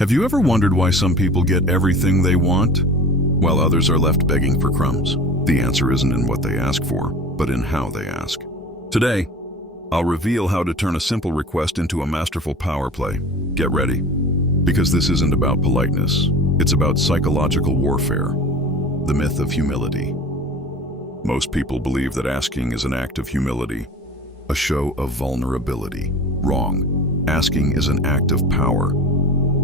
Have you ever wondered why some people get everything they want, while others are left begging for crumbs? The answer isn't in what they ask for, but in how they ask. Today, I'll reveal how to turn a simple request into a masterful power play. Get ready, because this isn't about politeness. It's about psychological warfare, the myth of humility. Most people believe that asking is an act of humility, a show of vulnerability. Wrong. Asking is an act of power,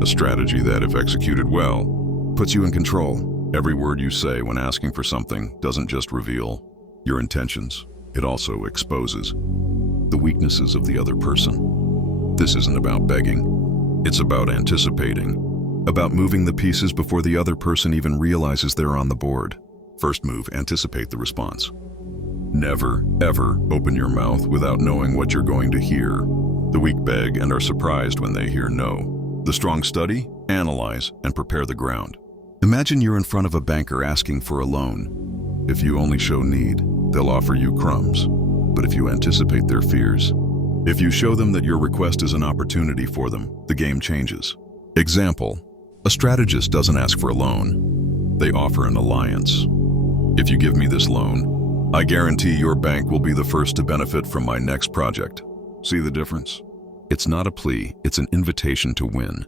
a strategy that, if executed well, puts you in control. Every word you say when asking for something doesn't just reveal your intentions, it also exposes the weaknesses of the other person. This isn't about begging. It's about anticipating, about moving the pieces before the other person even realizes they're on the board. First move, anticipate the response. Never, ever open your mouth without knowing what you're going to hear. The weak beg and are surprised when they hear no. The strong study, analyze, and prepare the ground. Imagine you're in front of a banker asking for a loan. If you only show need, they'll offer you crumbs. But if you anticipate their fears, if you show them that your request is an opportunity for them, the game changes. Example, a strategist doesn't ask for a loan. They offer an alliance. If you give me this loan, I guarantee your bank will be the first to benefit from my next project. See the difference? It's not a plea, it's an invitation to win.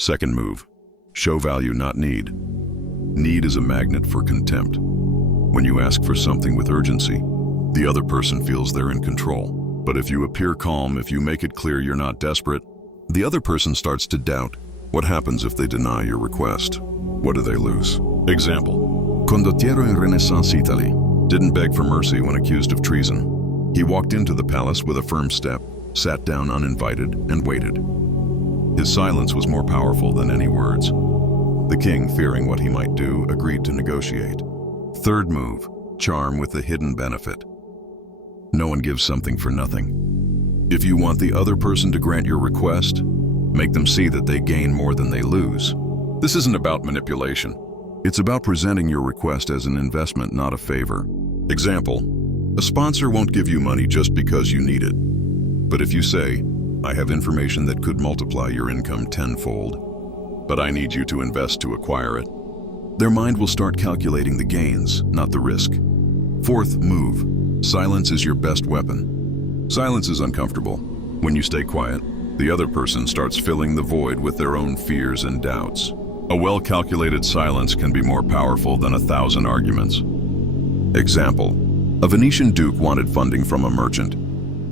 Second move, show value, not need. Need is a magnet for contempt. When you ask for something with urgency, the other person feels they're in control. But if you appear calm, if you make it clear you're not desperate, the other person starts to doubt. What happens if they deny your request? What do they lose? Example, Condottiero in Renaissance Italy didn't beg for mercy when accused of treason. He walked into the palace with a firm step, sat down uninvited, and waited. His silence was more powerful than any words. The king, fearing what he might do, agreed to negotiate. Third move, charm with a hidden benefit. No one gives something for nothing. If you want the other person to grant your request, make them see that they gain more than they lose. This isn't about manipulation. It's about presenting your request as an investment, not a favor. Example, a sponsor won't give you money just because you need it. But if you say, I have information that could multiply your income tenfold, but I need you to invest to acquire it, their mind will start calculating the gains, not the risk. Fourth move, silence is your best weapon. Silence is uncomfortable. When you stay quiet, the other person starts filling the void with their own fears and doubts. A well-calculated silence can be more powerful than 1,000 arguments. Example, a Venetian duke wanted funding from a merchant.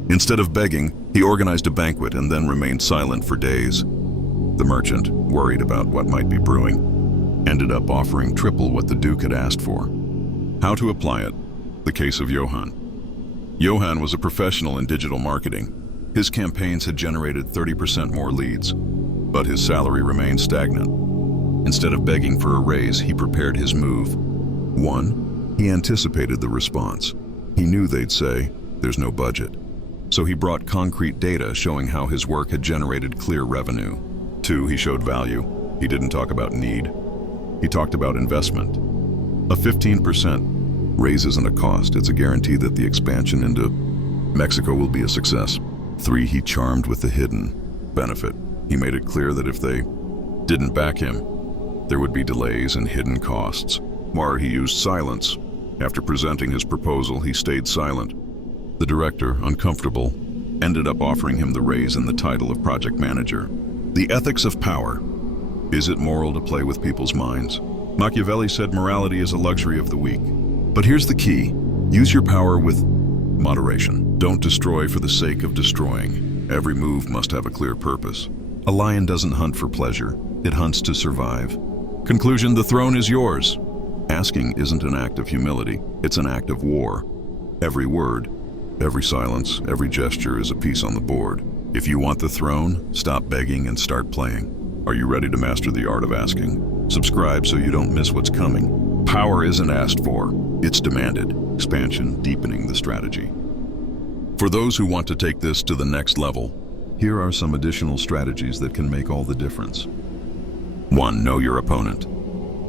Instead of begging, he organized a banquet and then remained silent for days. The merchant, worried about what might be brewing, ended up offering triple what the duke had asked for. How to apply it? The case of Johann. Johann was a professional in digital marketing. His campaigns had generated 30% more leads, but his salary remained stagnant. Instead of begging for a raise, he prepared his move. 1. He anticipated the response. He knew they'd say, there's no budget. So he brought concrete data showing how his work had generated clear revenue. 2. He showed value. He didn't talk about need. He talked about investment. A 15% raise isn't a cost, it's a guarantee that the expansion into Mexico will be a success. 3. He charmed with the hidden benefit. He made it clear that if they didn't back him, there would be delays and hidden costs. Or he used silence. After presenting his proposal, he stayed silent. The director, uncomfortable, ended up offering him the raise and the title of project manager. The ethics of power. Is it moral to play with people's minds? Machiavelli said morality is a luxury of the weak. But here's the key. Use your power with moderation. Don't destroy for the sake of destroying. Every move must have a clear purpose. A lion doesn't hunt for pleasure. It hunts to survive. Conclusion, the throne is yours. Asking isn't an act of humility. It's an act of war. Every word, every silence, every gesture is a piece on the board. If you want the throne, stop begging and start playing. Are you ready to master the art of asking? Subscribe so you don't miss what's coming. Power isn't asked for, it's demanded. Expansion, deepening the strategy. For those who want to take this to the next level, here are some additional strategies that can make all the difference. 1. Know your opponent.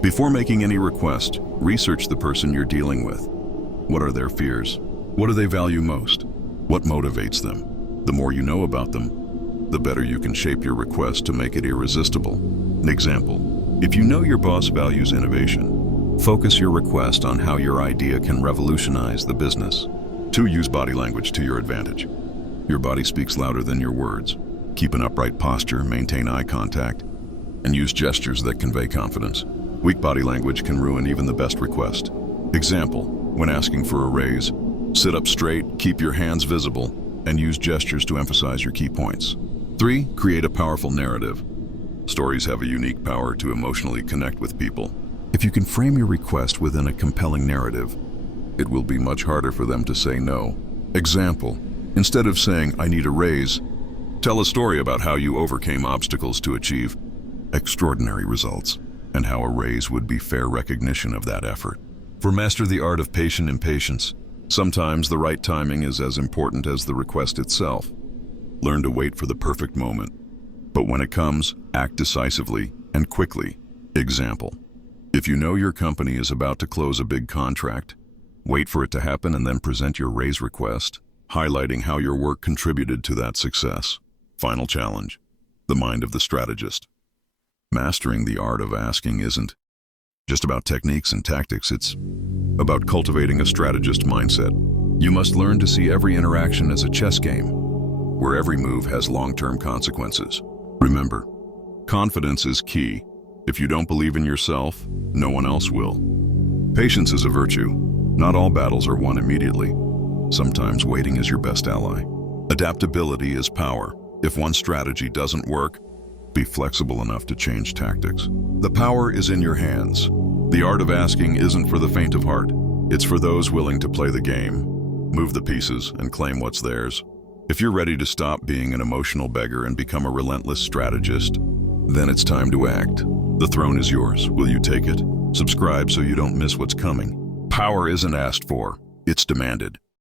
Before making any request, research the person you're dealing with. What are their fears? What do they value most? What motivates them? The more you know about them, the better you can shape your request to make it irresistible. An example, if you know your boss values innovation, focus your request on how your idea can revolutionize the business. 2. Use body language to your advantage. Your body speaks louder than your words. Keep an upright posture, maintain eye contact, and use gestures that convey confidence. Weak body language can ruin even the best request. Example, when asking for a raise, sit up straight, keep your hands visible, and use gestures to emphasize your key points. 3. Create a powerful narrative. Stories have a unique power to emotionally connect with people. If you can frame your request within a compelling narrative, it will be much harder for them to say no. Example, instead of saying, "I need a raise," tell a story about how you overcame obstacles to achieve extraordinary results, and how a raise would be fair recognition of that effort. For master the art of patient impatience, sometimes the right timing is as important as the request itself. Learn to wait for the perfect moment, but when it comes, act decisively and quickly. Example, if you know your company is about to close a big contract, wait for it to happen and then present your raise request, highlighting how your work contributed to that success. Final challenge, the mind of the strategist. Mastering the art of asking isn't just about techniques and tactics, it's about cultivating a strategist mindset. You must learn to see every interaction as a chess game, where every move has long-term consequences. Remember, confidence is key. If you don't believe in yourself, no one else will. Patience is a virtue. Not all battles are won immediately. Sometimes waiting is your best ally. Adaptability is power. If one strategy doesn't work, be flexible enough to change tactics. The power is in your hands. The art of asking isn't for the faint of heart. It's for those willing to play the game, move the pieces, and claim what's theirs. If you're ready to stop being an emotional beggar and become a relentless strategist, then it's time to act. The throne is yours. Will you take it? Subscribe so you don't miss what's coming. Power isn't asked for, it's demanded.